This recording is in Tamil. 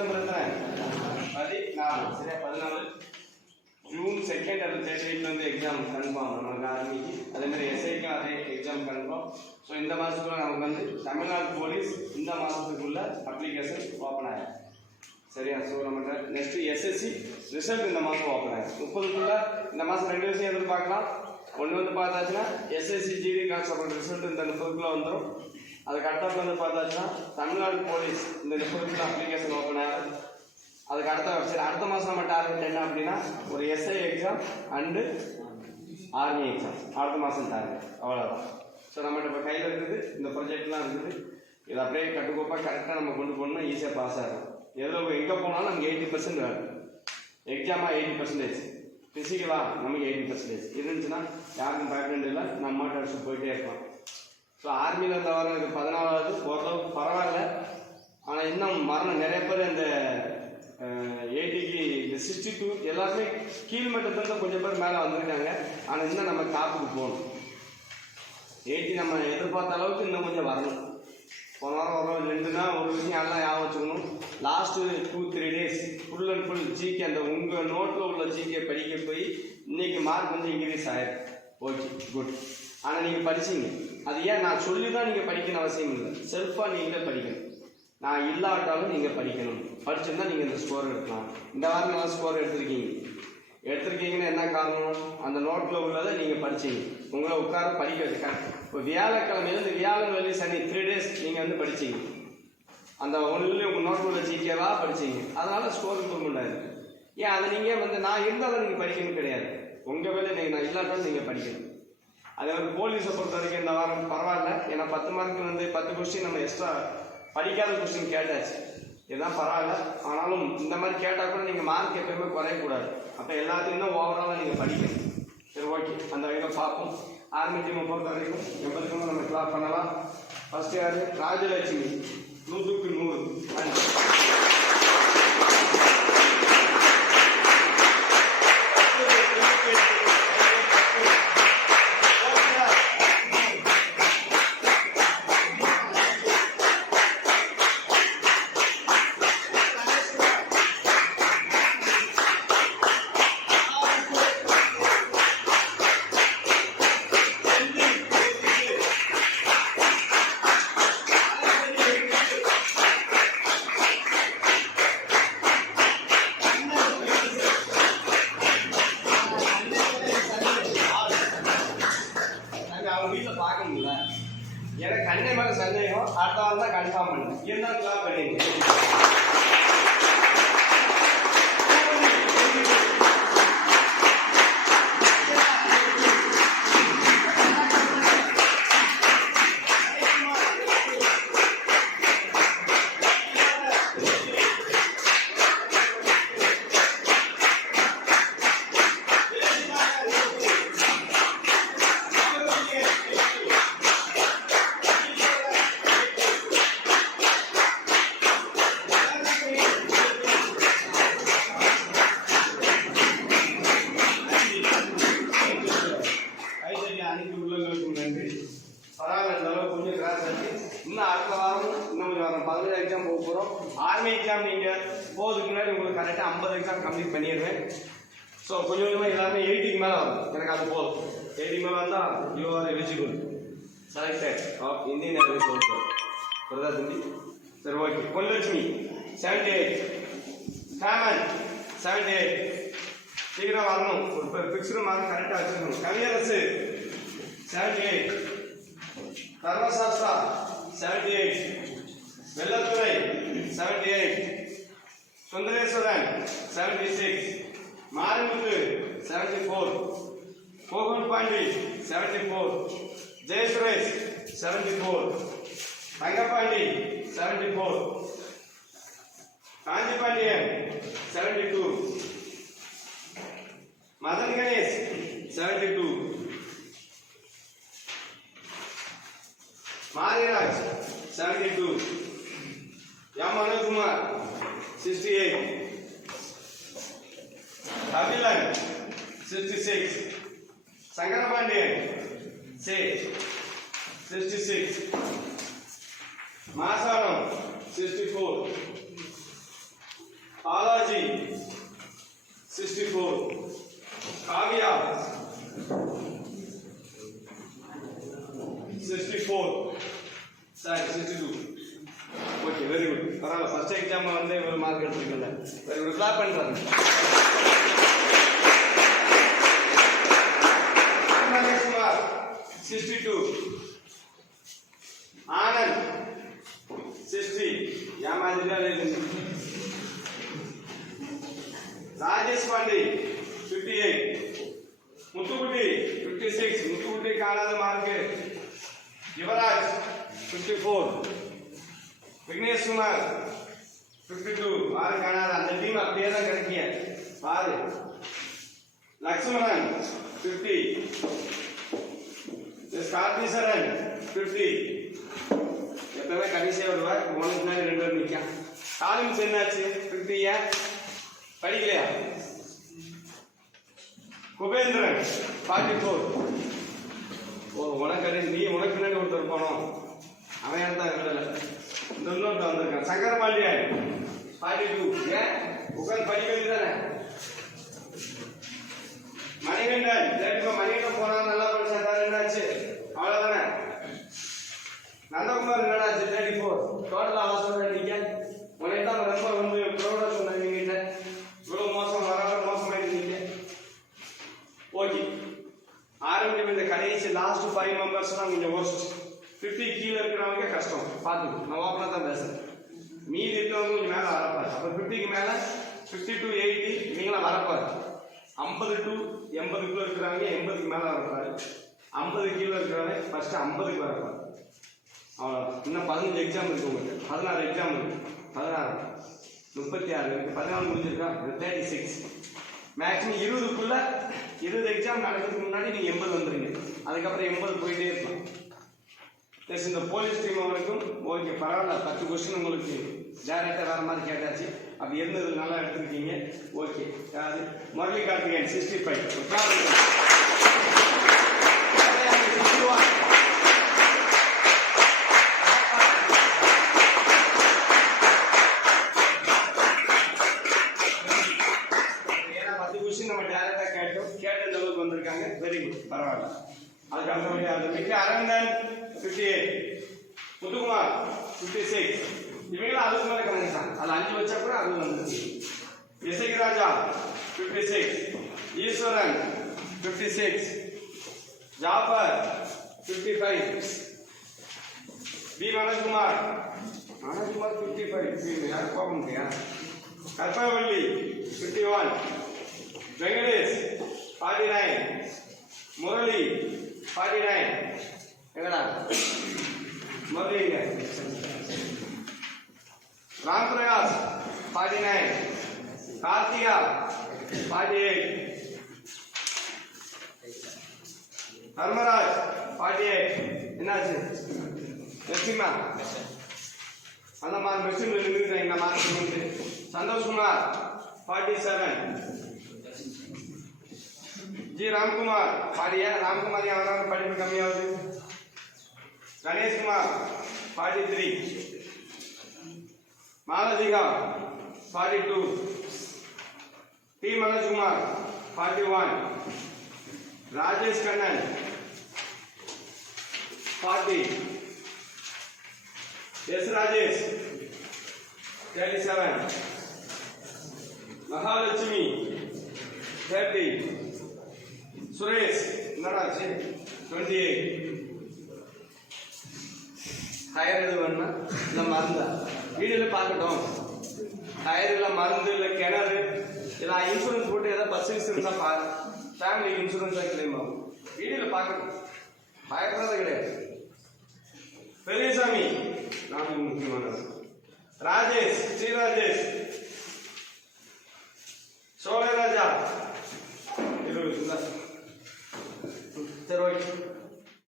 கொஸ்டின் நம்பர் எத்தனை 14 சரியா 14 ஜூன் 2nd and 3rd வந்து எக்ஸாம் கன்ஃபார்ம் நமக்கு ஆர்மிக்கு அதே மாதிரி எஸ்ஐக்கும் அதே எக்ஸாம் கன்ஃபார்ம். ஸோ இந்த மாதத்துக்குள்ள நமக்கு வந்து தமிழ்நாடு போலீஸ் இந்த மாதத்துக்குள்ள அப்ளிகேஷன் ஓப்பன் ஆகும் சரியா. ஸோ நம்ம நெக்ஸ்ட் எஸ்எஸ்சி ரிசல்ட் இந்த மாதம் ஓப்பன் ஆகும் 30க்குள்ள இந்த மாதம் 2 விஷயம் எதிர்பார்க்கலாம். ஒன்று வந்து பார்த்தாச்சுன்னா எஸ்எஸ்சி ஜிடி கான்ஸ்டபிள் ரிசல்ட் இந்த 30க்குள்ள வந்துடும். அதுக்கு அடுத்த வந்து பார்த்தாச்சுன்னா தமிழ்நாடு போலீஸ் இந்த 30க்குள்ள அப்ளிகேஷன் ஓப்பன் ஆகும். அதுக்கு அடுத்த சரி அடுத்த மாதம் நம்ம டார்கெட் என்ன அப்படின்னா ஒரு SI exam and army exam அடுத்த மாதம் டார்கெட் அவ்வளோதான். ஸோ நம்மகிட்ட இப்போ கையில் இருக்குது இந்த ப்ராஜெக்ட்லாம் இருக்குது. இதை அப்படியே கட்டுக்கோப்பாக கரெக்டாக நம்ம கொண்டு போகணும்னா ஈஸியாக பாஸ் ஆகும். எதில் எங்கே போனாலும் நமக்கு 80% வேணும். எக்ஸாமாக 80%, ஃபிசிக்கலாக நமக்கு 80% இருந்துச்சுன்னா யாருக்கும் பயப்பட இல்லை, நம்ம மாட்டை அடிச்சு போயிட்டே இருக்கலாம். ஸோ ஆர்மியில் இருந்த வரவங்களுக்கு 14வது ஓரளவுக்கு பரவாயில்ல. ஆனால் இன்னும் மரணம் நிறைய பேர் இந்த 80க்கு இந்த 62 எல்லாருமே கீழ்மட்டத்தில் கொஞ்சம் பேர் மேலே வந்துருக்காங்க. ஆனால் இன்னும் நம்ம டாப்புக்கு போகணும். 80 நம்ம எதிர்பார்த்த அளவுக்கு இன்னும் கொஞ்சம் வரணும். போன வாரம் ஒரு 2 நாள் ஒரு விஷயம் எல்லாம் ஞாபகம் வச்சுக்கணும். Last 2-3 days full and full GK அந்த உங்கள் நோட்டில் உள்ள ஜிகே படிக்க போய் இன்றைக்கி மார்க் வந்து இன்க்ரீஸ் ஆயிடும். Okay good. ஆனால் நீங்கள் படிச்சிங்க. அது ஏன் நான் சொல்லி தான் நீங்கள் படிக்கணும் அவசியம் இல்லை. செல்ஃபாக நீங்களே படிக்கணும். நான் இல்லாட்டாலும் நீங்கள் படிக்கணும். படிச்சிருந்தா நீங்கள் இந்த ஸ்கோர் எடுக்கலாம். இந்த வாரம் நல்லா ஸ்கோர் எடுத்திருக்கீங்கன்னா என்ன காரணம்? அந்த நோட்டில் உள்ளதை நீங்கள் படிச்சிங்க. உங்களை உட்கார படிக்க வச்சுக்காங்க. இப்போ வியாழக்கிழமையிலேருந்து வியாழன் வெள்ளி சனி 3 டேஸ் நீங்கள் வந்து படிச்சிங்க. அந்த ஒன்றுலேயே உங்கள் நோட்டில் உள்ள ஜிகேவாக படிச்சிங்க. அதனால் ஸ்கோர் இம்ப்ரூவ்மெண்ட் ஆகுது. ஏன் அதை நீங்கள் வந்து நான் இருந்தாலும் நீங்கள் படிக்கணும் கிடையாது. உங்கள் வேலை நீங்கள் நான் இல்லாட்டாலும் நீங்கள் படிக்கணும். அதே மாதிரி போலீஸை பொறுத்த வரைக்கும் இந்த வாரம் பரவாயில்ல. ஏன்னா 10 மார்க்கு வந்து 10 கொஸ்டின் நம்ம எக்ஸ்ட்ரா படிக்காத கொஸ்டின் கேட்டாச்சு. இதுதான் பரவாயில்ல. ஆனாலும் இந்த மாதிரி கேட்டால் கூட நீங்கள் மார்க் எப்பயுமே குறையக்கூடாது. அப்போ எல்லாத்தையும் தான் ஓவராலாக நீங்கள் படிக்கணும். சரி ஓகே, அந்த வகையில் பார்ப்போம். ஆர்மி டீமை பொறுத்த வரைக்கும் 80க்கு நம்ம கிளாப் பண்ணலாம். ஃபர்ஸ்ட் யார்? ராஜலட்சுமி 100க்கு 100. எனக்கு கண்ணை மேலே சந்தேகம். அடுத்த வாரம் தான் கன்ஃபார்ம் பண்ணேன். இருந்தாலும் கிளாப் பண்ணிடுங்க. அடுத்த வாரம் இன்னும் வரோம் 15 எக்ஸாம் போக போகிறோம். ஆர்மி எக்ஸாம் நீங்கள் போகிறதுக்கு முன்னாடி உங்களுக்கு கரெக்டாக 50 எக்ஸாம் கம்ப்ளீட் பண்ணிடுவேன். ஸோ கொஞ்சம் கொஞ்சமாக எல்லாருமே 80க்கு மேலே வரும். எனக்கு அது போதும். 80 மேலே வந்தால் you are eligible selected of Indian airways soldier. புரியுதா தம்பி? சரி ஓகே. பொன்லட்சுமி 78. ஹேமன் 78. சீக்கிரம் வரணும். ஒரு ஃபிக்ஸ்டு மார்க் கரெக்டாக வச்சுக்கணும். கவியரசு 78. கர்மசாஸ்திரா 78. வெள்ளத்துறை 78. சுந்தரேஸ்வரன் 76. மாரிமுத்து 74. கோகுல் பாண்டி 74. ஜெயசுரேஷ் 74. தங்கப்பாண்டி 74. காஞ்சி Pandian 72. Madan Ganesh 72. Mariraj 72. M Anukumar 68. அபிலன் 66. Sankarapandian 66. Masanam 64. 64. Kavya 64. Sorry, 62. Okay, very good. பரவாயில்ல, ஃபர்ஸ்ட் எக்ஸாம் வந்து ஒரு மார்க் எடுத்துக்கல. வெரி குட், கிளாப் பண்றாங்க. மகேஷ் குமார் 62. ஆனந்த் 60. யா மாதிரியா లేదు. ராஜேஷ் பாண்டி 58. முத்துக்குட்டி 56. முத்துக்குட்டி காணாத மார்க். யுவராஜ் 54. விக்னேஷ் குமார் 52. மார்க் காணாத, அந்த டீம் அப்படியே தான் கிடைக்கிய பாரு. லக்ஷ்மணன் 50. கார்த்திசரன் 50. எப்பவுமே கடைசியா வருவார், உனக்கு முன்னாடி 2 பேர் நிற்கான். காலிம்ஸ் என்னாச்சு 50? படிக்கலையா? குபேந்திரன் 44. ஓ, உனக்கு நீ உனக்கு பின்னாடி ஒருத்தர் போனோம், அவன் தான் இல்லை. இந்த இன்னொருத்த வந்திருக்கான் சங்கரபாண்டியன் 42. ஏன் உட்காந்து படிக்க வேண்டியதானே? மணிகண்டன் இப்போ மணிகண்டன் போனா நல்லா படிச்சா என்னாச்சு? அவ்வளவுதானே. நந்தகுமார் என்னடாச்சு 34. டோட்டல் அவசரம் நீங்க உனக்கு தான் ரொம்ப வந்து ப்ரௌடா சொன்னாங்க. நீங்க இவ்வளவு மோசம் வர மோசமாயிருந்தீங்க. ஓகே, ஆரம்பிக்கும். இந்த கடைசி லாஸ்ட் 5 மெம்பர்ஸ் தான் கொஞ்சம் worst. 50 கீழே இருக்கிறவங்க கஷ்டம் பார்த்துக்கணும். நான் ஓப்பனா தான் பேசுறேன். மீதி இருக்கிறவங்க கொஞ்சம் மேலே வரப்பாரு. அப்போ 50க்கு மேலே 50 to 80 நீங்களாம் வரப்பாரு. 50 to 80க்குள்ள இருக்கிறவங்க 80க்கு மேலே வரப்பாரு. 50 கீழே இருக்கிறவங்க ஃபர்ஸ்ட் 50க்கு வரப்பாரு. அவ்வளோ. இன்னும் 15 எக்ஸாம் இருக்கு உங்களுக்கு. 16 எக்ஸாம் இருக்கு. 16 36 இருக்கு. 14 முடிஞ்சிருக்கா? 36. மேக்ஸிமம் 20க்குள்ள 20 எக்ஸாம் நடக்கிறதுக்கு முன்னாடி நீங்க 80 வந்துருங்க. அதுக்கப்புறம் 80 போயிட்டே இருக்கலாம். இந்த போலீஸ் டீம் வரைக்கும் ஓகே, பரவாயில்ல. 10 கொஸ்டின் உங்களுக்கு டேரக்டா வேற மாதிரி கேட்டாச்சு. அப்படி இருந்தது நல்லா எடுத்துருக்கீங்க. ஓகே, யாரு? முரளி கார்த்திகேயன் 65. ஏன்னா 10 கொஸ்டின் நம்ம டேரக்டா கேட்ட அளவுக்கு வந்திருக்காங்க. வெரி குட், பரவாயில்ல. அதுக்கு அடுத்த அரவிந்தன் 58. முத்துக்குமார் 56. இவங்களும் அதுக்கு மேலே கணக்கு. அது 5 வச்சா கூட அது வந்துச்சு. இசைக்கு ராஜா 56. ஈஸ்வரன் 56. ஜாஃபர் 55. பி மனோஜ்குமார் 55. யாரும் போக முடியா? கற்பகவல்லி 51. வெங்கடேஷ் 49. முரளி 49. எங்கடா முரளிங்க? ராம் பிரகாஷ் 49. கார்த்திகா 48. தர்மராஜ் 48. என்னாச்சு? நரசிம்மா அந்த மாதிரி மெஷின் நின்றுட்டேன். இந்த மாதிரி சந்தோஷ்குமார் 47. ஜி ராம்குமார் பாடியா? ராம்குமார் அவரால் படிப்பு கம்மியாகுது. கணேஷ்குமார் 43. மாலதிகா 42. டி மனோஜ்குமார் 41. ராஜேஷ் கண்ணன் 40. எஸ் ராஜேஷ் 37. மகாலட்சுமி 30. சுரேஷ் என்னடாச்சு 28. டயர் எது வேணும்னா இல்லை மருந்தா வீடியோவில் பார்க்கட்டும். டயர் இல்லை மருந்து இல்லை கிணறு இல்லை இன்சூரன்ஸ் போட்டு ஏதாவது பஸ் இருந்தால் பாரு. ஃபேமிலி இன்சூரன்ஸாக கிளைம் ஆகும். வீடியோவில் பார்க்கட்டும், பயப்படுறது கிடையாது. பெரியசாமி 4 முக்கியமானது. ராஜேஷ் ஸ்ரீராஜேஷ்